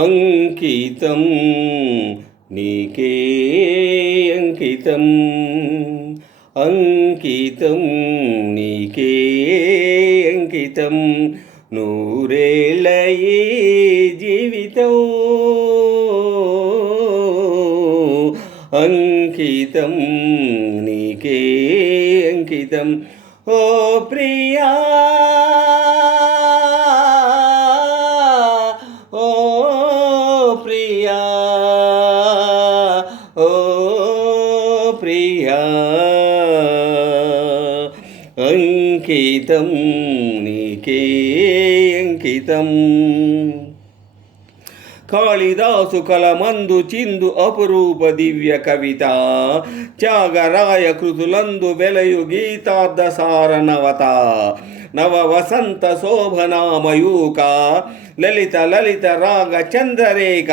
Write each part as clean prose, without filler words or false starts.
అంకితం నీకే అంకితం, అంకితం నీకే అంకితం, నూరేళ్ళ ఈ జీవితం అంకితం నీకే అంకితం. ఓ ప్రియా ఓ ప్రియా ఓ ప్రియా, అంకితం నీకే అంకితం. కాళిదాసు కలమందు చిందు అపురూప దివ్య కవిత, త్యాగరాయ కృతులందు వెలయు గీతార్థసార నవత, నవ వసంత శోభనామయూక లలిత లలిత రాగ చంద్రరేఖ.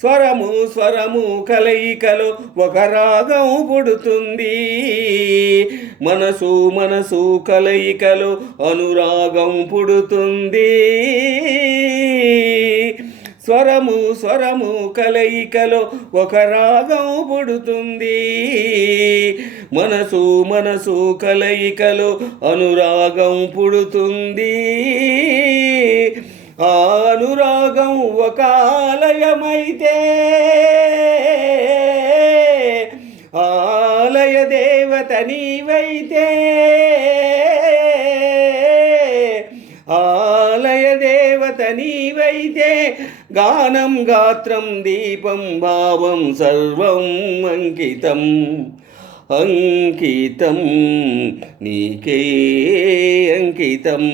స్వరము స్వరము కలయికలో ఒక రాగం పుడుతుంది, మనసు మనసు కలయికలో అనురాగం పుడుతుంది. స్వరము స్వరము కలయికలో ఒక రాగం పుడుతుంది, మనసు మనసు కలయికలో అనురాగం పుడుతుంది. ఆ అనురాగం ఒక ఆలయమైతే ఆలయ దేవత నీవైతే, ఆలయ దేవత నీవైతే, గానం గాత్రం దీపం భావం సర్వం అంకితం, అంకితం నీకే అంకితం,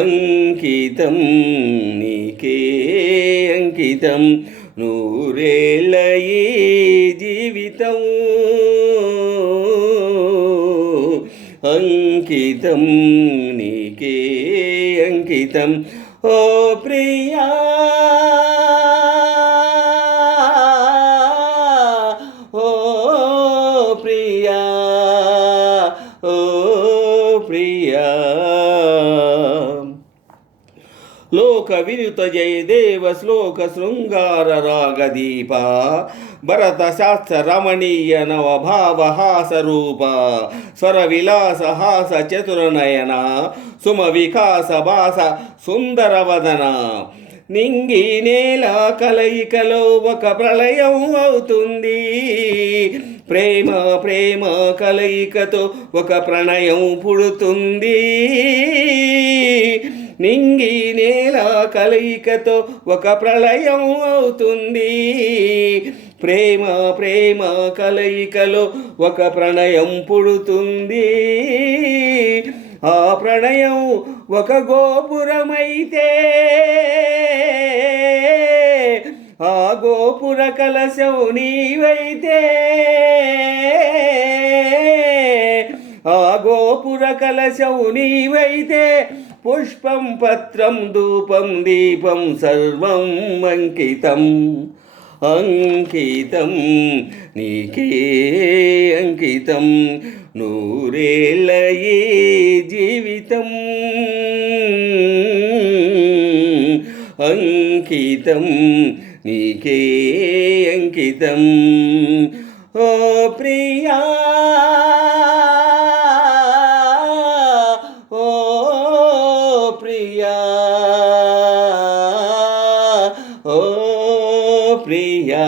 అంకితం నీకే అంకితం, నూరేళ్ళ ఈ జీవితం అంకితం నీకే అంకితం. ఓ ప్రియా ఓ ప్రియా ఓ ప్రియా. లోక వినుత జయదేవ శ్లోక శృంగార రాగదీప, భరత శాస్త్ర రమణీయ నవభావహాస రూప, స్వర విలాస హాస చతురనయన, సుమ వికాస భాస సుందర వదన. నింగి నేల కలయికలో ఒక ప్రళయం అవుతుంది, ప్రేమ ప్రేమ కలయికతో ఒక ప్రణయం పుడుతుంది. నింగి నేల కలయికతో ఒక ప్రళయం అవుతుంది, ప్రేమ ప్రేమ కలయికలో ఒక ప్రణయం పుడుతుంది. ఆ ప్రణయం ఒక గోపురమైతే, ఆ గోపుర కలశం నీవైతే, ఆ గోపుర కలశం నీవైతే, పుష్పం పత్రం ధూపం దీపం సర్వం అంకితం, అంకితం నీకే అంకితం, నూరేళ్ళ ఈ జీవితం అంకితం నీకే అంకితం. ఓ ప్రియా ఓ ప్రియా ఓ ప్రియా.